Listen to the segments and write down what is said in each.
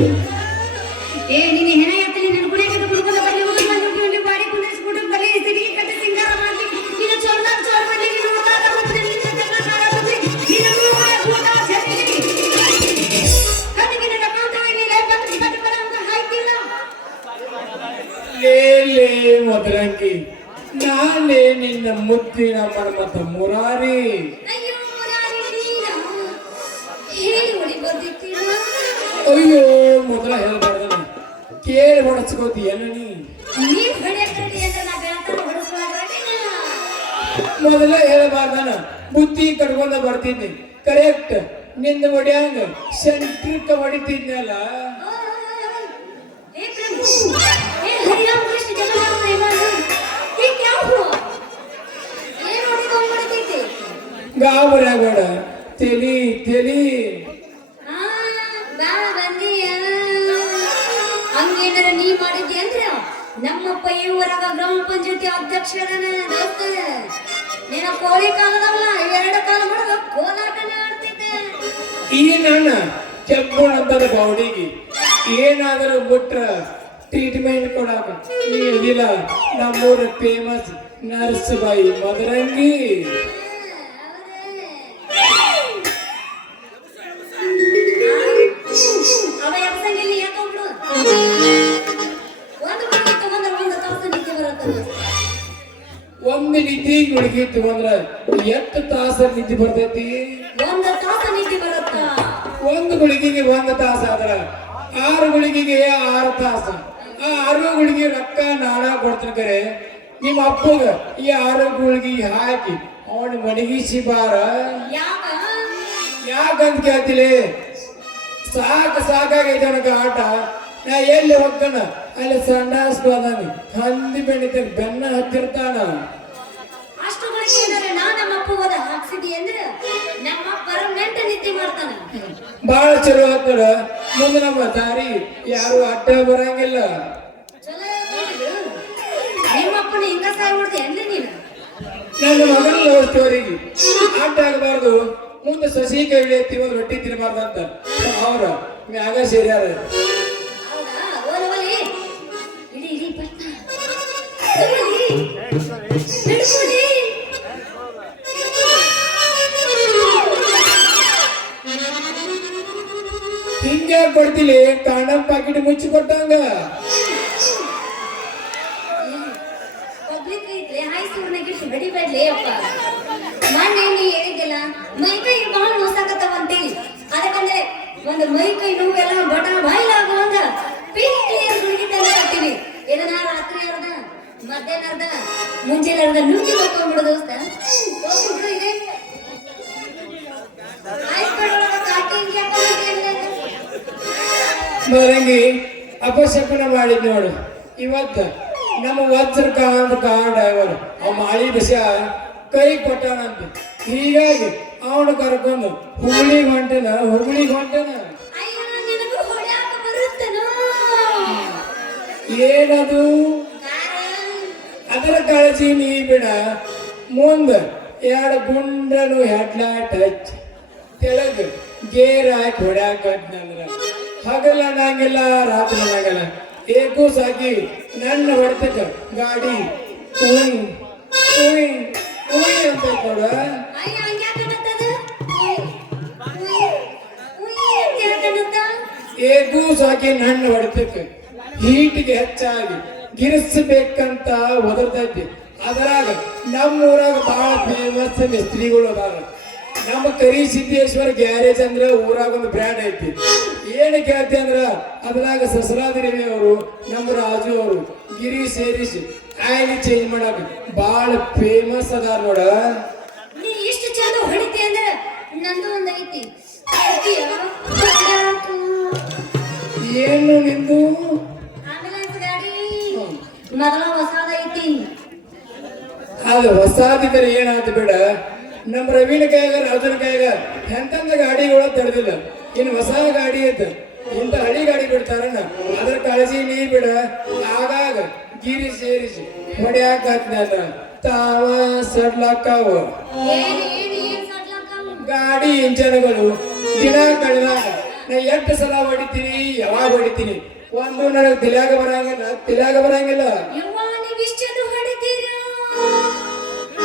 ಏ ನೀನು ಹೆಣ ಎತ್ತಲಿ ನನ್ನ ಗುಡಿಗೆ ಕುಡ್ಕೊಂಡು ಬಲ್ಲಿ ಹೋಗಿ ಬಾಡಿ ಕುಂದಿಸ್ಬಿಟ್ಟು ಬಲ್ಲಿ ಸಿಗಿ ಕಟ್ಟಿ ಸಿಂಗಾರ ಮಾಡಿ ನೀನು ಚೋರ್ದಾರ ಚೋರ್ ಬಲ್ಲಿ ನೀನು ಊಟ ರೂಪದಲ್ಲಿ ನಿನ್ನ ಕಾಲ ಬಲ್ಲಿ ನೀನು ಊಟ ಜಪಿಸಿ ಕಣ್ಣಿಗೆ ನನ್ನ ಕಾಂತವಾಗಿ ಬಂದು ಬಂದು ಬರಂಗ ಹಾಯ್ತಿಲ್ಲ ಲೇ ಮದರಂಗಿ ನಾನೇ ನಿನ್ನ ಮುದ್ದಿನ ಮನ್ಮಥ ಮುರಾರಿ. ಅಯ್ಯೋ ಮುರಾರಿ ನೀನು ಹೇಳಿ ಹೊಡಿ ಬರ್ದಿತ್ತೀರ ಅಯ್ಯೋ ಮೊದಲ ಹೇಳ್ಬಾರ್ದನ ಕೇಳಿ ಹೊಡಸ್ಕೋತೀಯನ ನೀವ್ ಹೊಡೆಯಕ್ರಿ ಅಂದ್ರೆ ನಾ ಬೆಳತನ ಹೊಡಸ್ಕೊಳ್ಳೋದಿಲ್ಲ ಮೊದಲ ಹೇಳ್ಬಾರ್ದನ ಬುದ್ಧಿ ಕಟ್ಕೊಂಡ ಬರ್ತಿದ್ನಿ ಕರೆಕ್ಟ್ ನಿಂದ ಹೊಡ್ಯಾಂಗ ಸೆಂಟ್ರಿಕ್ ಹೊಡಿತಿದ್ನಲ್ಲ. हे प्रभु हे हरिराम कृष्ण जगन्नाथ प्रेमान ये क्या हुआ ये रोटी कौन करती थी ಗಾಬರಾಗಬೇಡ ತೆಲಿ ತೆಲಿ ಬಾ ಬಂದಿಯ ಹಂಗೇನಾರ ನೀ ಮಾಡಿದ್ದೆ ಅಂದ್ರ ನಮ್ಮಪ್ಪ ಈ ಊರಾಗ ಗ್ರಾಮ ಪಂಚಾಯತಿ ಅಧ್ಯಕ್ಷರನ ದೋಸ್ತ ನಿನ್ನ ಕೋಳಿ ಕಾಲದಲ್ಲ ಎರಡು ಕಾಲ ಮಾಡಿದ ಕೋಲಾಟನ ಆಡ್ತಿದ್ದೆ ಈ ನನ್ನ ಕೆಂಪುಣ ಅಂತದ ಗೌಡಿಗೆ ಏನಾದರೂ ಬಿಟ್ರ ಟ್ರೀಟ್ಮೆಂಟ್ ಕೊಡಾಕ ನೀ ಇದಿಲ್ಲ ನಮ್ಮೂರ ಫೇಮಸ್ ನರ್ಸ್ ಬಾಯಿ ಮದರಂಗಿ. ಅವ ಎಬ್ಸಂಗಿಲ್ಲ ಯಾಕೊಂಡ್ರು ಒಂದು ಗುಳಿಗೆ ತಗೊಂಡ್ರೆ ಒಂದು ತಾಸು ನಿದ್ದೆ ಬರುತ್ತಲ್ಲ ಒಂದು ನಿದ್ದೆ ಗುಳಿಗೆ ತಗೊಂಡ್ರ ಎಷ್ಟು ತಾಸ ನಿದ್ದೆ ಬರ್ತೈತಿ ಒಂದು ತಾಸು ನಿದ್ದೆ ಬರುತ್ತಾ ಒಂದು ಗುಳಿಗೆಗೆ ಒಂದು ತಾಸ ಆದ್ರ 6 ಗುಳಿಗೆಗೆ 6 ತಾಸ ಆ 6 ಗುಳಿಗೆ ರೊಕ್ಕ ನಾಡ ಕೊಡ್ತೀನಿ ಕರೆ ನಿಮ್ಮ ಅಪ್ಪಗ ಈ 6 ಗುಳಿಗೆ ಹಾಕಿ ಅವನ ಮನಗಿಸಿ ಬಾರ ಯಾಕಂತ ಕೇಳ್ತಿಲಿ ಸಾಕಾಗೈತೆ ನನಗ ಆಟ ನಾ ಎಲ್ಲಿ ಹೋಗ್ತಾನ ಅಲ್ಲಿ ಸಂಡಾಸ್ ಬಂದಾನಿ ಹಂದಿ ಬೆಣಿತಾನೆ ಬೆನ್ನ ಹತ್ತಿರ್ತಾನ ಅಷ್ಟು ಗಳಿಗೆ ನಾ ನಮ್ಮ ಅಪ್ಪ ಹೋದ ಹಾಕ್ಸಿದಿ ಅಂದ್ರೆ ನಮ್ಮ ಪರ್ಮನೆಂಟ್ ನಿದ್ದೆ ಮಾಡ್ತಾನ ಬಾಳ ಚಲೋ ಆಗ್ತಾರ ಮುಂದೆ ನಮ್ಮ ದಾರಿ ಯಾರು ಅಡ್ಡ ಬರಂಗಿಲ್ಲ. ನಿಮ್ಮ ಅಪ್ಪನ ಹಿಂಗ ಸಾಯ್ಬಿಡ್ದೆ ಅಂದ್ರೆ ನೀನು ನನ್ನ ಮಗನ ಲವ್ ಸ್ಟೋರಿಗೆ ಅಡ್ಡ ಆಗಬಾರ್ದು ಮುಂದೆ ಸಸಿ ಕೈ ಎತ್ತಿ ಒಂದು ರೊಟ್ಟಿ ತಿನ್ನಬಾರ್ದು ಅಂತ ಅವ್ರ ಮ್ಯಾಗ ಸೇರ್ಯಾರ. ಹೌದಾ ಓಲವಲಿ ಇಡಿ ಇಡಿ ಬರ್ತಾ ಹಿಂಗೆ ಕೊಡ್ತಿಲಿ ಕಾಂಡಮ್ ಪಾಕಿಟ್ ಮುಚ್ಚಿ ಕೊಟ್ಟಂಗ ಪಬ್ಲಿಕ್ ಐತ್ಲೆ ಹಾಯ್ ಸುರ್ನಾಗಿ ಹೊಡಿಬೇಡ್ಲಿ ಅಪ್ಪ ಮೊನ್ನೆ ನೀ ಹೇಳಿದ್ದಿಲ್ಲ ಮೈಕೈ ಬಹಳ ನೋಸಾಕತ್ತವ ಅಂತೇಳಿ ಅದಕ್ಕಂದ್ರೆ ಒಂದು ಮೈಕೈ ನೋವೆಲ್ಲ ಬಟನ್ ಬಾಯಿಲಾಗುವಂಗ ಪಿಕ್ಲಿಯರ್ ಗುಳಿಗೆ ತಂದು ಕಟ್ಟಿನಿ ಇದನ್ನ ರಾತ್ರಿ ಅರ್ಧ ಮಧ್ಯಾಹ್ನ ಅರ್ಧ ಮುಂಜಾನೆ ಅರ್ಧ ನುಂಗಿ ಹೋಗ್ಬಿಡು ದೋಸ್ತ ಹೋಗ್ಬಿಡು ಇದೆ ಮರಂಗಿ ಅಪಶಕನ ಮಾಡಿದ್ ನೋಡು ಇವತ್ತು ನಮ್ಮ ವಜ್ರ ಕಾಂಡ ಅವರು ಅವ ಮಾಳಿ ಬಸ ಕೈ ಕೊಟ್ಟಾನಂತ ಹೀಗಾಗಿ ಅವನು ಕರ್ಕೊಂಡು ಹುಬ್ಳಿಗೆ ಹೊಂಟನ ಏನದು ಅದರ ಕಾಳಜಿ ನೀ ಬಿಡ ಮುಂದ 2 ಗುಂಡನು ಹೆಡ್ಲಾಟ್ ಹಚ್ಚಿ ತೆಳಗ ಗೇರ್ ಹಾಕಿ ಹೊಡ್ಯಾಕಂದ್ರ ಹಗಲ ನಂಗಿಲ್ಲ ರಾತ್ರಿ ನಂಗಲ್ಲ ಏಕೂ ಸಾಕಿ ನನ್ನ ಹೊಡೆತಕ್ಕ ಗಾಡಿ ಉಯ್ ಉಯ್ ಉಯ್ ಅಂತ ಕೊಡ ಏಕೂ ಸಾಕಿ ನನ್ನ ಹೊಡೆತಕ್ಕ ಹೀಟಿಗೆ ಹೆಚ್ಚಾಗಿ ಗಿರಿಸಬೇಕಂತ ಒದರ್ತೈತಿ. ಅದರಾಗ ನಮ್ಮೂರಾಗ ಬಹಳ ಫೇಮಸ್ ಮಿಸ್ತ್ರಿಗಳು ಅದಾರ. ನಮ್ಮ ಕರಿ ಸಿದ್ದೇಶ್ವರ ಗ್ಯಾರೇಜ್ ಅಂದ್ರೆ ಊರಾಗ ಒಂದು ಬ್ರ್ಯಾಂಡ್ ಐತಿ. ಏನು ಕೇಳ್ತಿ ಅಂದ್ರ ಅದ್ರಾಗ ಸಸರಾದಿರೇವಿ ಅವರು ನಮ್ಮ ರಾಜು ಅವರು ಗಿರಿ ಸೇರಿಸಿ ಆಯಿಲ್ ಚೇಂಜ್ ಮಾಡಾಕ ಬಹಳ ಫೇಮಸ್ ಅದಾರ ನೋಡ. ನೀ ಇಷ್ಟು ಚಂದ ಹೊಡಿತಿ ಅಂದ್ರ ನಂದು ಒಂದ್ ಐತಿ ಏನು ನಿಂದು ಆಂಬುಲೆನ್ಸ್ ಗಾಡಿ ಮೊದಲ ಹೊಸಾದ ಐತಿ. ಅದು ಹೊಸಾದಿದ್ರೆ ಏನಾಯ್ತು ಬೇಡ ನಮ್ಮ ರವಿನ ಕೈಯಾಗ ರಾಜನ ಕೈಯಾಗ ಎಂತಂದ ಗಾಡಿಗಳು ತಡೆದಿಲ್ಲ. ಇನ್ನು ಹೊಸ ಗಾಡಿ ಐತ ಇಂತ ಹಳಿ ಗಾಡಿ ಬಿಡ್ತಾರಣ್ಣ ಅದ್ರ ಕಾಳಜಿ ನೀ ಬಿಡ. ಆಗಾಗ ಗಿರಿ ಸೇರಿಸಿ ಹೊಡ್ಯಾಕತ್ನಲ್ಲ ತಾವ ಸಡ್ಲಾಕಾವ ಗಾಡಿ ಇಂಜನ್ಗಳು ದಿನ ಕಳೆದಾಗ ನಾ ಎಷ್ಟು ಸಲ ಹೊಡಿತೀನಿ ಯಾವಾಗ ಹೊಡಿತೀನಿ ಒಂದು ನನಗೆ ತಿಲಾಗ ಬರಂಗಿಲ್ಲ ಯವ್ವ ನೀವಿಷ್ಟದು ಹೊಡಿತೀರಾ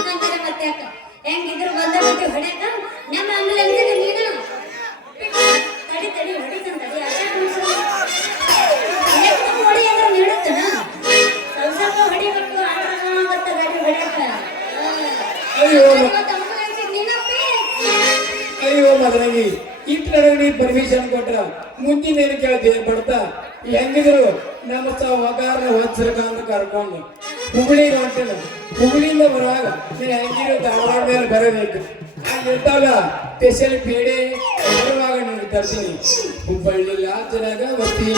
ನಂತರ ಮತ್ತೆ ಅಕ್ಕ ಹೆಂಗಿದ್ರು ಬಂದ ಮತ್ತೆ ಹೊಡ್ಯಾಕ ನಮ್ಮ ಆಮೇಲೆ ಅಂದ್ರೆ ನೀನು ತಡಿ ತಡಿ ಹೊಡಿತಾನ ತಡಿ ಹೊಡಿ ಅಂದ್ರೆ ನೀಡುತ್ತನ ಸ್ವಲ್ಪ ಹೊಡಿಬೇಕು ಆಟ ಗಾಡಿ ಹೊಡ್ಯಾಕ ಅಯ್ಯೋ ನೀನಪ್ಪೇ ಅಯ್ಯೋ ಮದರಂಗಿ ಇಟ್ಟು ನನಗೆ ನೀ ಪರ್ಮಿಷನ್ ಕೊಟ್ರ ಮುಂದಿನ ಏನು ಕೇಳ್ತೀನಿ ಬರ್ತಾ ಹೆಂಗಿದ್ರು ನಮ್ಮ ವಗಾರನ ಹೊಚ್ಚರಕ ಅಂತ ಕರ್ಕೊಂಡು ಹುಬ್ಳಿಗೆ ಹೊಂಟೇನ ಹುಬ್ಳಿಯಿಂದ ಬರುವಾಗ ನೀನು ಹೆಂಗಿರೋ ಧಾರವಾಡ ಮೇಲೆ ಬರಬೇಕು ಅಲ್ಲಿ ಇರ್ತಾವಲ್ಲ ಸ್ಪೆಷಲ್ ಪೇಡೆ ಬರುವಾಗ ನಿನಗೆ ತರ್ತೀನಿ ಹುಬ್ಬಳ್ಳಿ ಲಾಜರಾಗ ವಸ್ತಿ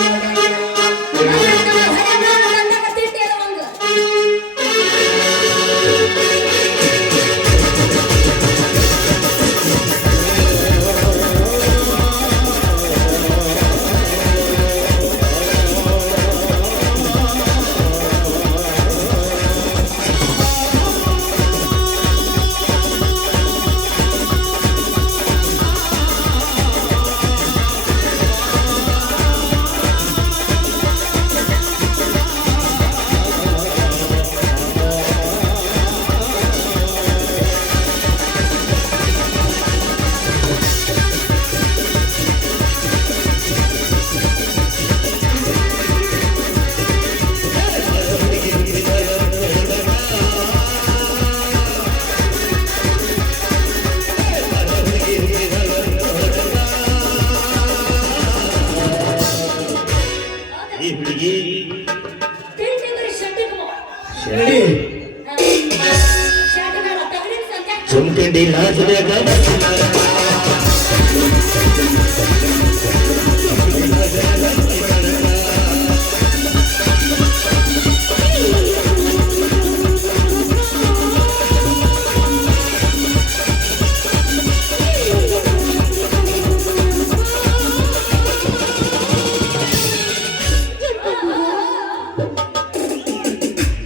ಚುಂಕಡಿ ಲಾಜದಾಗ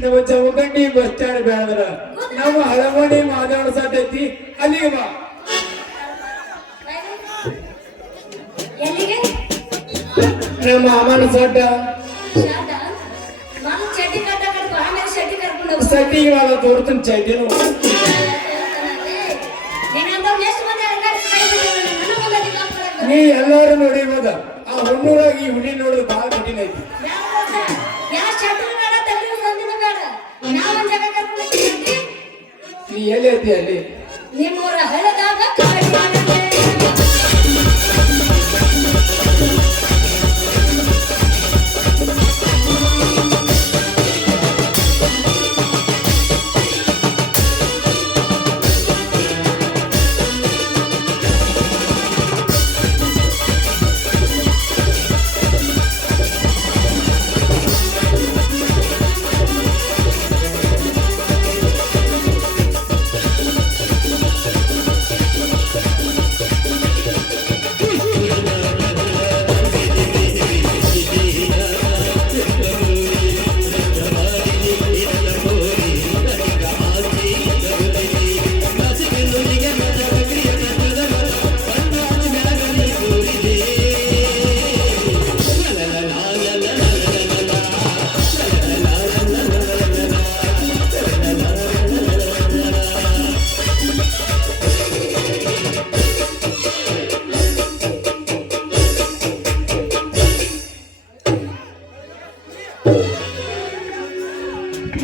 ನಮ್ಮ ಚೌಕಂಡಿ ಬಸ್ ಸ್ಟ್ಯಾಂಡ್ ಬೇಡದ್ರ ನಮ್ಮ ಹಳಮಣಿ ಮಾತಾಡೋ ಸಾಟೈತಿ ಅಲ್ಲಿಗೆ ಬಾ ಎಲ್ಲಿಗೆ ನಮ್ಮ ಅಮ್ಮನ ಸಾಟ ಶಾದ ನಾನು ಚಡ್ಡಿ ಕಟ್ಟಕ ಆಮೇಲೆ ಚಡ್ಡಿ ಕರ್ಕೊಂಡು ಹೋಗ್ತೀನಿ ಸಟ್ಟಿಗೆ ವಾಲ ತೋರ್ತೀನಿ ಚೈತೇನು ನೀನಂತ ಎಷ್ಟು ಮಂದಿ ಅಡ್ಡಾಡಿ ಕೈ ಬಿಟ್ಟಿಲ್ಲ ನನ್ನ ಮುಂದೆ ನಿಂತ್ಕೊಳ್ಳೋದು ನೀ ಎಲ್ಲಾರು ನೋಡಿರ್ಬೋದ ಆ ಹುಣ್ಣೂರಾಗ ಈ ಹುಡಿ ನೋಡೋದು ಬಹಳ ಕಠಿಣ ಐತಿ ಯಾವ ಚಡ್ಡಿ ಬೇಡ ತಲೆ ಸಂದಿನ ಬೇಡ ನಾವೊಂದ್ ಜಾಗ ಕರ್ಕೊಂಡು ಹೋಗ್ತೀನಿ ನೀ ಎಲ್ಲಿ ಐತಿ ಅಲ್ಲಿ ನಿಮ್ಮೂರ ಹಳ್ಳದಾಗ ಕಾಡಿ ಮಾಡಕ್ಕೆ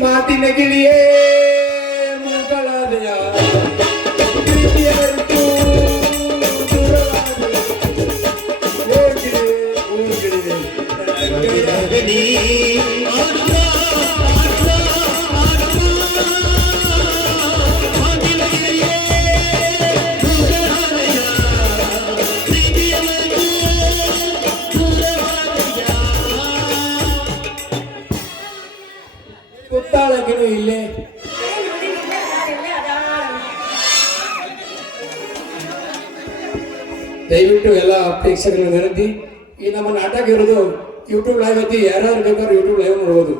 ಮಾತಿನ ಗಿಳಿಯೇ ಮುಗಳಾದೆಯ ಪ್ರೀತಿಯ ಹೊರಟು ದೂರವಾದೆ. ಹೋಗಿವೆ ಹೋಗಿವೆ ಗಗನಿ ಕುತ್ತಾಳಗಿನು ಇಲ್ಲೇ ದಯವಿಟ್ಟು ಎಲ್ಲ ಪ್ರೇಕ್ಷಕರನ್ನ ವಿನಂತಿ ಈ ನಮ್ಮ ನಾಟಕ ಇರೋದು ಯೂಟ್ಯೂಬ್ ಲೈವ್ ಐತಿ ಯಾರು ಬೇಕಾದ್ರೂ ಯೂಟ್ಯೂಬ್ ಲೈವ್ ನೋಡ್ಬೋದು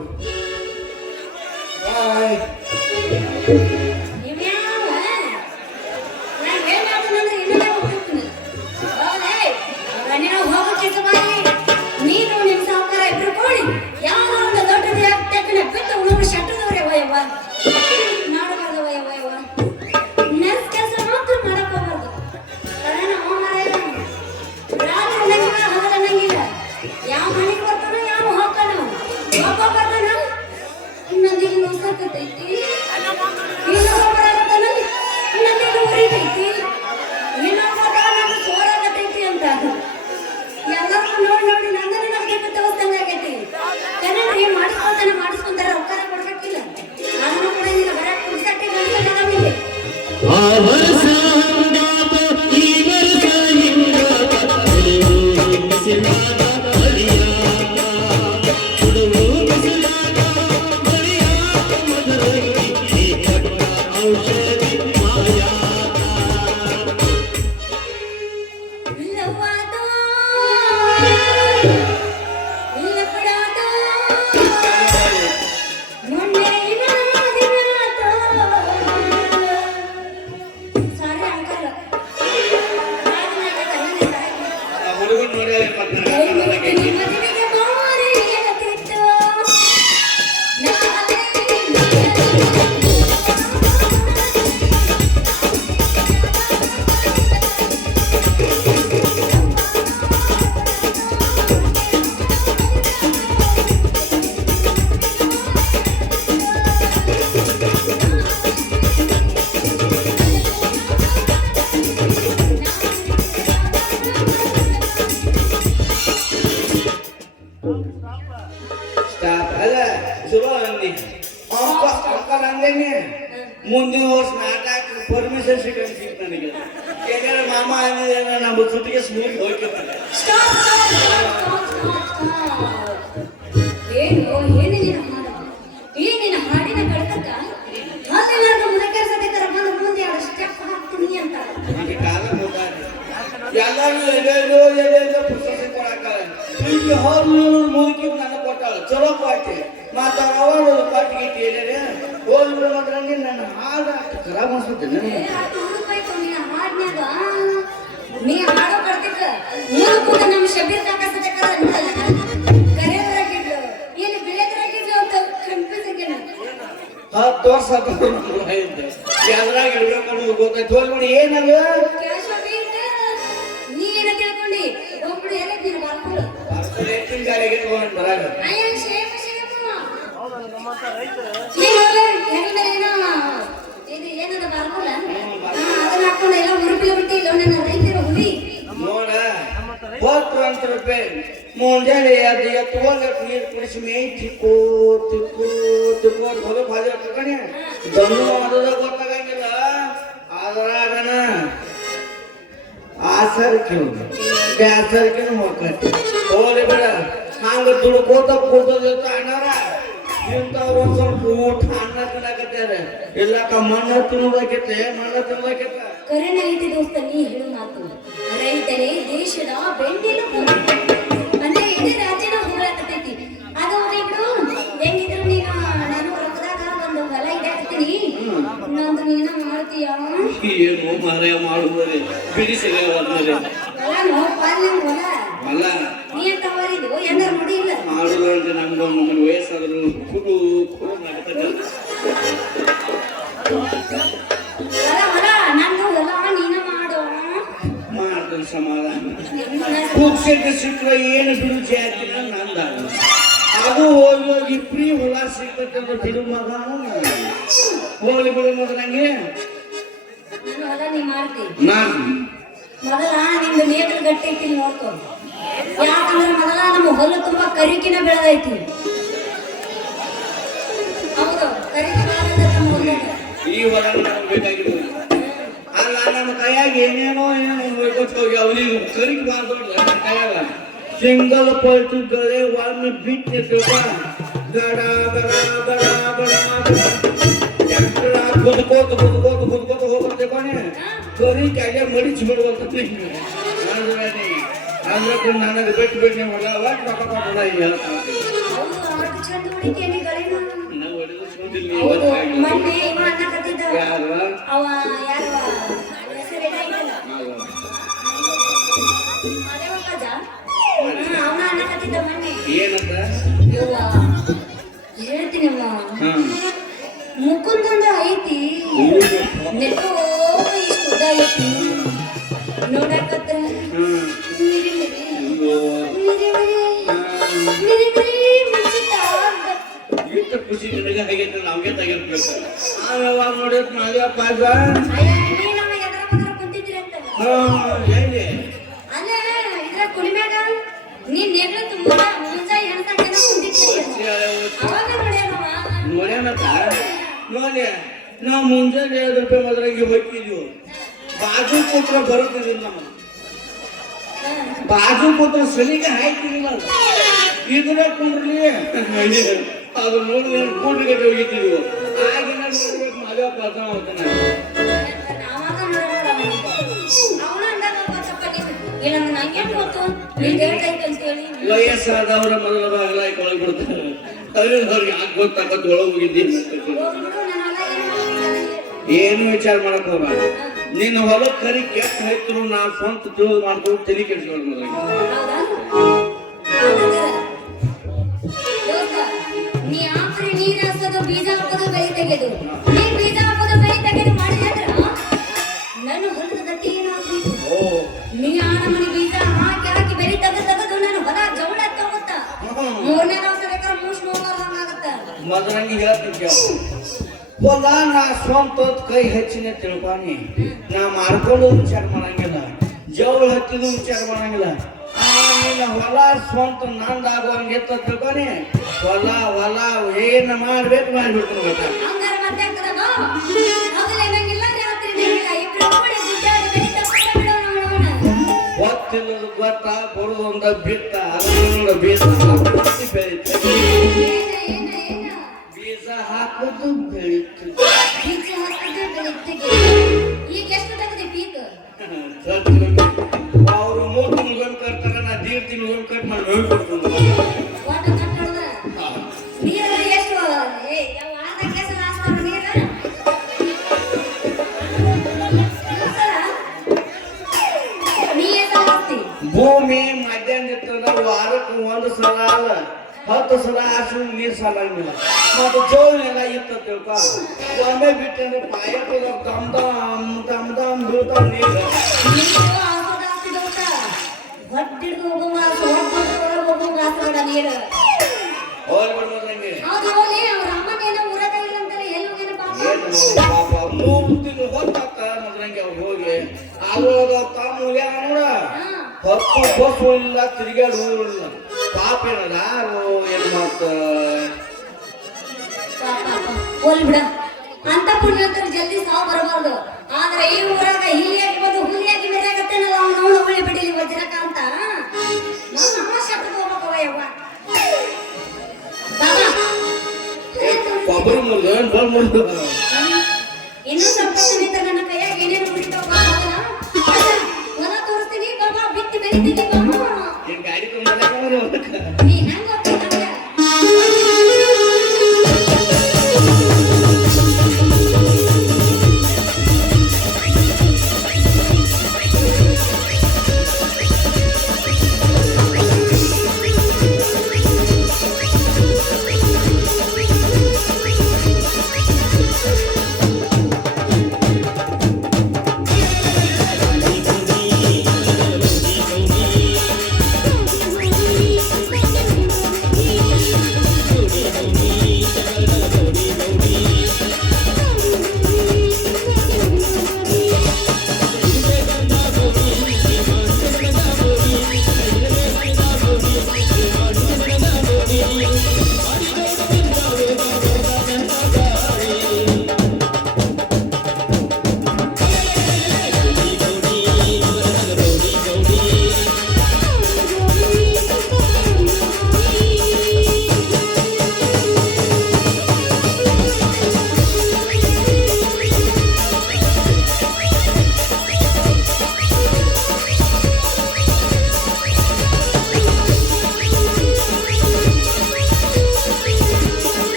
ಬಾಯ್ ಇವ್ಯಾವ ನಾನು ಏನ್ ಮಾಡ್ತೀನಿ ಅಂದ್ರೆ ಇನ್ನೂ ಹೋಗ್ತೀನಿ ಹೌದೇ ನೀವು ಹೋಗೋ ಕಿಸಬಾಯಿ ನೀನು ನಿಮ್ ಸಾವುಕಾರ ಇಬ್ರು ಕೂಡಿ ಯಾವ್ದೋ ಒಂದು ದೊಡ್ಡ ತೆಕ್ಕನ ಬಿಟ್ಟು ಉಣವು ಶಟ್ಟದವ್ರೆ ವಯವ್ವ ಮಾಡಬಾರ್ದು ವಯವ್ವ ನೆಸ್ ಕೆಲಸ ಮಾತ್ರ ಮಾಡಕ್ ಹೋಗ್ಬಾರ್ದು ಕಾರಣ ರಾತ್ರಿ ನಂಗಿಲ್ಲ ಹಗಲ ನಂಗಿಲ್ಲ ಯಾವ ಮನೆಗೆ ಬರ್ತಾನ ಯಾವ ಹೋಗ್ತಾನ ಒಬ್ಬ ಬರ್ತಾನ ಇನ್ನೊಂದಿಗೆ ನೋಸಾಕತೈತಿ ಇನ್ನೊಬ್ಬ ಬರಾಕತ್ತಾನ ಇನ್ನೊಂದಿಗೆ ಉರಿತೈತಿ ಇನ್ನೊಬ್ಬ ನನ್ನ ಸೋರಾಗತೈತಿ ಅಂತ ಎಲ್ಲರೂ ನೋಡಿ ನನ್ನನ್ನು ನಮ್ಗೆ ತಗೋದಂಗಾಗೈತಿ ಕನ್ನಡ್ರಿ ಮಾಡಿಸ್ಕೊಂತಾರ ರೊಕ್ಕ ಕೊಡ್ಬೇಕಿಲ್ಲ ನಾನು ಕೂಡ ಇಲ್ಲ ಬರಕ್ ಕುಡ್ಸಕ್ಕೆ ಬಂದಿಲ್ಲ ನಮಗೆ ಆ ವರ್ಷ ಹಂಗಾತ, ಈ ವರ್ಷ ಹಿಂಗಾತ, ಬಿಸಿಲಾಗ ಮಳೆಯಾಗ, ಹುಡುಗು ಬಿಸಿಲಾಗ ಮಳೆಯಾಗ ಮಧುರೈತಿ, ಈ ಕೊಟ್ಟ ಔಷಧಿ ಮಾಯಾಗ. ಇಲ್ಲವಾದೋ ಇಲ್ಲ ಬಿಡಾದೋ ಮೊನ್ನೆ ಇನಾದಿನಾತೋ ಸಾರಿ ಅಂಕಲ್ ಹುಡುಗನ್ ನೋಡ್ಯಾರ ದಯವಿಟ್ಟು ನಿಮ್ಮ ಮದುವೆಗೆ ಬಾರಿ ಹೇಳತಿತ್ತು ಸ್ಟಾಪ್ ಅಲ್ಲ ಚಲೋ ಅಂದಿ ಅಂಕಲ್ ಅಂದೇನೆ ಮುಂದಿನ ವರ್ಷ ನಾಟಕ ಪರ್ಮಿಷನ್ ಸಿಕ್ಕ ನನಗೆ ಯಾಕಂದ್ರೆ ಮಾಮ ಅಂದ್ರೆ ನಮ್ಮ ಸುಟ್ಟಿಗೆ ಸ್ಮೂತ್ ಹೋಗ್ತಿರ್ತಾರೆ ಏನು ಏನಿನ ಹಾಡು ಈ ನಿನ್ನ ಹಾಡಿನ ಕಡತಕ್ಕ ಮಾತೆಲ್ಲಾರ್ದು ಮುದಕರ ಸತಿ ತರ ಬಂದು ಮುಂದೆ ಎರಡು ಸ್ಟೆಪ್ ಹಾಕ್ತೀನಿ ಅಂತ ನನಗೆ ಕಾಲ ಹೋದಾರೆ ಎಲ್ಲರೂ ಎಲ್ಲೆಲ್ಲೋ ಪುಸ್ತಕ ಕೊಡಕ್ಕಾಗ ಈಗ ಹೋದ್ರು ಮುದುಕಿ ನನಗೆ ಕೊಟ್ಟಾಳ ಚಲೋ ಪಾಟಿ ಮಾತ್ರ ಅವರು ಪಾಟಿಗಿಟ್ಟು ಏನೇ ಹೋದ್ರು ಮಾತ್ರ ನನ್ನ ಹಾಡು ಖರಾಬ್ ಅನ್ಸುತ್ತೆ ನನಗೆ ಹಾಡ್ನ್ಯಾಗ ನೀ ಹಾಡೋ ಕಡ್ತಿಕ್ಕ ಮೂರು ಕೂಡ ನಮ್ಮ ಶಬೀರ್ ಕಾಕ ಸತಕರ ಕರೆಯದ್ರಾಗಿಡ್ಲು ಏನು ಬೆಳೆದ್ರಾಗಿಡ್ಲು ಅಂತ ಕನ್ಫ್ಯೂಸ್ ಆಗ್ಯಾನ 10 ವರ್ಷ ಎದ್ರಾಗ ಇಡ್ಬೇಕು ಅನ್ನೋದು ಗೊತ್ತಾಯ್ತು ಹೋಗ್ಬಿಡಿ ಏನದು ನೀ ಏನ ತಿಳ್ಕೊಂಡಿ ಒಬ್ರು ಎಲ್ಲ ನೀನು ಬರ್ಕೊಡು ರೇಟಿಂಗ್ ಗಾಡಿಗೆ ತಗೊಂಡು ಬರಾಗ ಅಯ್ಯ ಶೇಮ ಇದು ಏನದ ಬರ್ಕೊಲ್ಲ ಅದನ್ನ ಹಾಕೊಂಡು ಎಲ್ಲ ಮುರುಪಿಗೆ ಬಿಟ್ಟು ಇಲ್ಲ ನನ್ನ ರೈತರ ಹುಲಿ ನೋಡ 20 ರೂಪಾಯಿ ಮುಂಜಾನೆ ಅದು ಎತ್ತುವಾಗ ನೀರು ಕುಡಿಸಿ ಮೇಯ್ ತಿಕ್ಕೋ ಹೊಲ ಭಾಜಿ ತಗೊಂಡೆ ದಣ್ಣು ಮಾಡೋದ ಗೊತ್ತಾಗಂಗಿಲ್ಲ ಅದ್ರಾಗನ ಆಸರ್ಕಿ ಬ್ಯಾಸರ್ಕಿ ಹೋಗ್ಕತಿ ಹೋಲಿ ಬೇಡ ಹಂಗ ದುಡ್ಕೋತ ಕೂತದ ಅಣ್ಣಾರ ಇಂಥವ್ರು ಒಂದ್ ಸ್ವಲ್ಪ ಊಟ ಅನ್ನ ತಿನ್ನಕತ್ತಾರೆ ಇಲ್ಲಕ್ಕ ಮಣ್ಣ ತಿನ್ನೋದಕ್ಕೆ ಮಣ್ಣ ತಿನ್ನೋದಕ್ಕೆ ಕರೆನ ಐತಿ ದೋಸ್ತ ನೀ ಹೇಳು ಮಾತು ರೈತರೇ ದೇಶದ ಬೆನ್ನೆಲುಬು ಅಂದ್ರೆ ಇಡೀ ರಾಜ್ಯನ ಹೋಗ್ಲಾಕತೈತಿ ಅದು ಬಿಡು ಹೆಂಗಿದ್ರು ನೀನು ನಾನು ರೊಕ್ಕದಾಗ ಒಂದು ಹೊಲ ಇಡಾಕತ್ತೀನಿ ಇನ್ನೊಂದು ನೀನ ಮಾಡ್ತೀಯ ಏನು ಮಾರಾಯ ಮಾಡುವುದೇ ಬಿಡಿಸಿಲ್ಲ ಹೊಲ ನೋಡ್ಪಾಲ್ ನಿಮ್ ಹೊಲ ಅಲ್ಲ ನೀ ಅಂತ ಅವರಿದು ಎಂದಾರು ನೋಡಿ ಇಲ್ಲ ಮಾಡುದು ಅಂತ ನಮ್ಗೆ ವಯಸ್ಸಾದ್ರು ಕುಡು ಮಾಡ್ತಾರೆ ಹೊಲ ನಂದು ಹೊಲ ನೀನ ಮಾಡು ಮಾಡ್ತಾನೆ ಸಮಾಧಾನ ಕೂಗ್ಸೆಟ್ಟು ಸಿಕ್ಕರೆ ಏನು ಬಿಡು ಜಾತಿ ನಂದ ಅದು ಹೋಗಿ ಹೋಗಿ ಫ್ರೀ ಹೊಲ ಸಿಗ್ತಕ್ಕಂಥ ಬಿಡು ಮಗ ಹೋಗ್ಲಿ ಬಿಡು ಮಗ ನಂಗೆ ನಾನು ಹೊಲ ನೀ ಮಾಡ್ತಿ ನಾನು ಮೊದಲ ನಿಮ್ದು ನೇತ್ರ ಗಟ್ಟಿ ಐತಿ ನೋಡ್ಕೊ ಯಾಕಂದ್ರೆ ಮೊದಲ ನಮ್ಮ ಹೊಲ ತುಂಬಾ ಕರಿಕಿನ ಬೆಳೆದೈತಿ ಹೌದು ಕರಿಕಿನ ನಮ್ಮ ಹೊಲದಾಗ ಈ ಹೊಲ ನಮ್ಗೆ ಬೇಕಾಗಿರೋದು ಅಲ್ಲ ನಮ್ಮ ಕೈಯಾಗ ಏನೇನೋ ಹೋಗ್ಕೊತ ಹೋಗಿ ಅವನಿಗೆ ಕರಿಕ್ ಬಾರ್ದೋಡ್ಲ ನನ್ನ ಕೈಯಾಗ ಸಿಂಗಲ್ ಪಲ್ಟು ಗಳೆ ಒಮ್ಮೆ ಬಿಟ್ಟು ತಿಳ್ಕ ಗಡ ಗಡ ಗಡ ಗಡ ಕುದ್ಕೋತ ಹೋಗ್ಬರ್ತೇ ಕೊನೆ ಕರಿ ಕೈಯಾಗ ಮಡಿಚಿ ಬಿಡುವಂತ ಅಂದ್ರೆ ನನಗೆ ಬಿಟ್ಟು ನೀವು ಹೊಲ ಒಟ್ಟು ರೊಕ್ಕ ಕೊಟ್ಟದ ಈಗ ಹೌದು ಆಟು ಚಂದ ಹುಡುಕಿ ಗಳಿನ ನಾವು ಹೊಡೆದಿಲ್ಲ ಹೌದು ಮೊನ್ನೆ ಇವ ಅನ್ನಕತ್ತಿದ್ದ ಯಾರು ಅವ ಯಾರು ಹೆಸರು ಏನಾಯ್ತಲ್ಲ ಅದೇ ಅಪ್ಪಾಜ ಅವನ ಅನ್ನಕತ್ತಿದ್ದ ಮೊನ್ನೆ. ಏನಂತ ಯವ್ವ, ಹೇಳ್ತೀನಮ್ಮ, ಹ್ಮ್ ಮುಕುಂದಂದ ಐತಿ ನೆಟ್ಟೋ ಇಷ್ಟು ಉದ್ದ ಐತಿ ನೋಡಕತ್ರ ಹ್ಮ್ ಮಿರಿ ಮಿರಿ ಮಿರಿ ಮಿರಿ ಮಿರಿ ಮಿರಿ ಮಿಂಚುತ್ತಾ ಅಂತ. ಇಷ್ಟ ಖುಷಿ ನಿನಗೆ ಹಾಗೈತೆ ನಮ್ಗೆ ತಗಿರ್ಬೇಕು ಯಾವಾಗ ನೋಡಿದ್ ನಾವ್ಯಪ್ಪ ಅಯ್ಯ, ನೀನಮ್ಮ ಎದ್ರ ಬದ್ರ ಕುಂತಿದ್ರಂತಲ್ಲ. ಹೇಗೆ ಅಲ್ಲ ಇದ್ರ ಕುಣಿಮ್ಯಾಗ ನೀನ್ ನೆಗ್ಲತ್ತು ಮುಂಜಾನೆ ಹೆಣ್ಸಾಕ ಕುಂತಿದ್ರಿ ಅವಾಗ ನೋಡ್ಯಾನವ. ನೋಡ್ಯಾನತ್ತ ನೋಡಿ ನಾವು ಮುಂಜಾನೆ 5 ರೂಪಾಯಿ ಮೊದಲಾಗಿ ಹೋಗ್ತಿದ್ವು ಬಾಜು ಪುತ್ರ ಬರುತ್ತಿದ್ದಿಲ್ಲ ನಮ್ಮ ಬಾಜು ಪುತ್ರ ಸಲಿಗೆ ಹಾಯ್ತಿರ್ಲಿಲ್ಲ ಇದ್ರ ಕುಂಡ್ರಿ ಅದು ನೋಡಿ ಕೂಟಗಟ್ಟೆ ಹೋಗಿದ್ದೀವಿ ಆಗಿನ ನೋಡ್ಬೇಕು ಮದುವೆ ಪಾತ್ರ ಹೋಗ್ತಾನೆ ಅವಾಗ ಅವನ ಅಂದಾಗ ಗೊತ್ತಪ್ಪ ನೀನು. ಏನಂದ್ರೆ ನಂಗೇನ್ ಗೊತ್ತು ನೀನ್ ಹೇಳ್ತೈತೆ ಅಂತೇಳಿ. ವಯಸ್ಸಾದವರ ಮೊದಲ ಬಾಗಿಲಾಗಿ ಒಳಗೆ ಬಿಡ್ತಾರೆ ಅದರಿಂದ ಅವ್ರಿಗೆ ಯಾಕೆ ಗೊತ್ತಾಗತ್ತೆ ಒಳಗೆ ಹೋಗಿದ್ದೀನಿ ಹೋಗ್ಬಿಡು, ನನ್ನ ಹೊಲ ಏನ್ ಮಾಡ್ತೀನಿ? ಏನು ವಿಚಾರ ಮಾಡಕ್ ಹೋಗ್ಬೇಡ ನಿನ್ನ ಹೊಲ ಕರಿ ಕೆಟ್ಟ ಹೋಯ್ತರು ನಾ ಸ್ವಂತ ತಿಳಿದು ಮಾಡ್ಕೊಂಡು ತಲೆ ಕೆಡಿಸ್ಕೊಂಡು ಮೊದಲಿಗೆ ಹೌದಾ? ಹಂಗಂದ್ರೆ, ದೋಸ್ತ, ನೀ ಆಪ್ರಿ ನೀರ್ ಹಾಕೋದು ಬೀಜ ಹಾಕೋದು ಬೆಳಿ ತೆಗೆದು ನೀ ಬೀಜ ಹಾಕೋದು ಬೆಳಿ ತೆಗೆದು ಮಾಡಿದ್ರೆ ನನ್ನ ಹೊಲದ ಗತಿ ಏನಾಗ್ಬೇಕು? ನೀ ಆ ನಮೂನಿ ಬೀಜ ಹಾಕಿ ಹಾಕಿ ಬೆಳಿ ತೆಗೆದು ನನ್ನ ಹೊಲ ಜವಳ ತಗೋತ 3ನೇ ದಿವಸ ಬೇಕಾದ್ರೆ ಮೂಸ್ ನೋಡ್ದಂಗಾಗತ್ತ. ಮೊದಲಂಗಿ ಹೇಳ್ತಿದ್ದೆ ಹೊಲ ನಾ ಸ್ವಂತ ಕೈ ಹೆಚ್ಚಿನ ತಿಳ್ಕೊನಿ ನಾ ಮಾಡ್ಕೊಳ್ಳೋ ವಿಚಾರ ಮಾಡಂಗಿಲ್ಲ ಜವಳ ಹತ್ತಿದ ವಿಚಾರ ಮಾಡಂಗಿಲ್ಲ ನಿನ್ನ ಹೊಲ ಸ್ವಂತ ನಂದಾಗುವಂಗೆ ತಿಳ್ಕೊನಿ ಹೊಲ ಏನ ಮಾಡ್ಬೇಕು ಮಾಡ್ಬಿಟ್ಟು ಹಂಗಾರ ಮತ್ತೆ ಆಗ್ತದಮ್ಮ? ಹಗಲು ಏನಂಗಿಲ್ಲ, ರಾತ್ರಿ ಏನಂಗಿಲ್ಲ, ಇಬ್ರು ಕೂಡಿ ಗುಡ್ಡಾಡಿ ಬೆಳಿ ತಗೊಂಡ ಬಿಡೋಣ ಅವನವನ. ಗೊತ್ತಿಲ್ಲದ ಗೊತ್ತ ಬರುದೊಂದ ಬಿತ್ತ ಅದನ್ನ ಬೀಜ ಹಾಕಿ ಬೆಳೀತದೆ ಏನ ಬೀಜ ಹಾಕೋದು ಬೆಳೀತದೆ ಬೀಜ ಹಾಕಿದ್ರೆ ಬೆಳಿತಿಗೆ. ಈಗ ಎಷ್ಟು ತಗದಿ ಪೀಕ್? ಅವರು 3 ತಿಂಗಳು ಕಟ್ತಾರ ನಾ 1.5 ತಿಂಗಳು ಕಟ್ ಮಾಡಿ ಹೋಗ್ಬಿಡ್ತೀನಿ ವಾಟ ಕಟ್ಟೋದ ನೀರು ಎಷ್ಟು ವಾರದಾಗ ಎಷ್ಟು ಹಾಸ್ತಾರ ನೀರು? ನೀ ಎಷ್ಟು ಹಾಕ್ತಿ? ಭೂಮಿ ಮಧ್ಯಾಹ್ನ ಇರ್ತದ ವಾರಕ್ಕೆ 1 ಸಲ ಅಲ್ಲ 10 ಸಲ ಹಾಸು ನೀರು ಸಾಲಂಗಿಲ್ಲ ಮತ್ತು ಜೋಳನೆಲ್ಲ ಇತ್ತ ತಿಳ್ಕ ಒಮ್ಮೆ ಬಿಟ್ಟಂದ್ರೆ ಪಾಯಕ್ಕೆ ದಮ್ ದಮ್ ಬೀಳ್ತಾವ ನೀರು ನೀರು ಹಾಕೋದು ಹಾಕ್ತಿ ದೋಸ್ತ. ಹೊಟ್ಟಿಡ್ದು ಹೋಗುವ ಹೋಗುವ ಹಾಸ್ಬೇಡ ನೀರು. ಹೋಗಿ ಬಿಡ್ಬೋದಂಗೆ ಹೌದು ಹೋಗ್ಲಿ, ಅವ್ರ ಅಮ್ಮನೇನೋ ಊರಾಗ ಇಲ್ಲ ಅಂತಾರೆ, ಎಲ್ಲಿ ಹೋಗ್ಯಾನ ಪಾಪ? ಏನು ಪಾಪ 3 ತಿಂಗಳು ಹೊತ್ತಾಕ ಮೊದಲಂಗೆ ಅವ್ರು ಹೋಗಿ ಆಗೋದ ತಾವು ನೋಡ ಹಾ. 10 ಬಸ್ ಇಲ್ಲ ತಿರುಗಾಡು ಇಲ್ಲ ಪಾಪ ಏನದ ಏನು ಮತ್ತ ಹೋಲ್ ಬಿಡ, ಅಂತ ಪುಣ್ಯಂತರು ಜಲ್ದಿ ಸಾವು ಬರಬಾರ್ದು. ಆದ್ರೆ ಈ ಊರಾಗ ಹಿಲಿಯಾಗಿ ಬಂದು ಹುಲಿಯಾಗಿ ಮೆರೆಯಾಗತ್ತೇನಲ್ಲ ಅವ್ನು ಅವನು ಹೊಳಿ ಬಿಡಿಲಿ ವಜ್ರಕ ಅಂತ ನಮ್ಮ ಶಬ್ದ ಹೋಗ್ಬೇಕವ ಯವ್ವ. ಕೊಬ್ಬರಿ ಮುರಿದು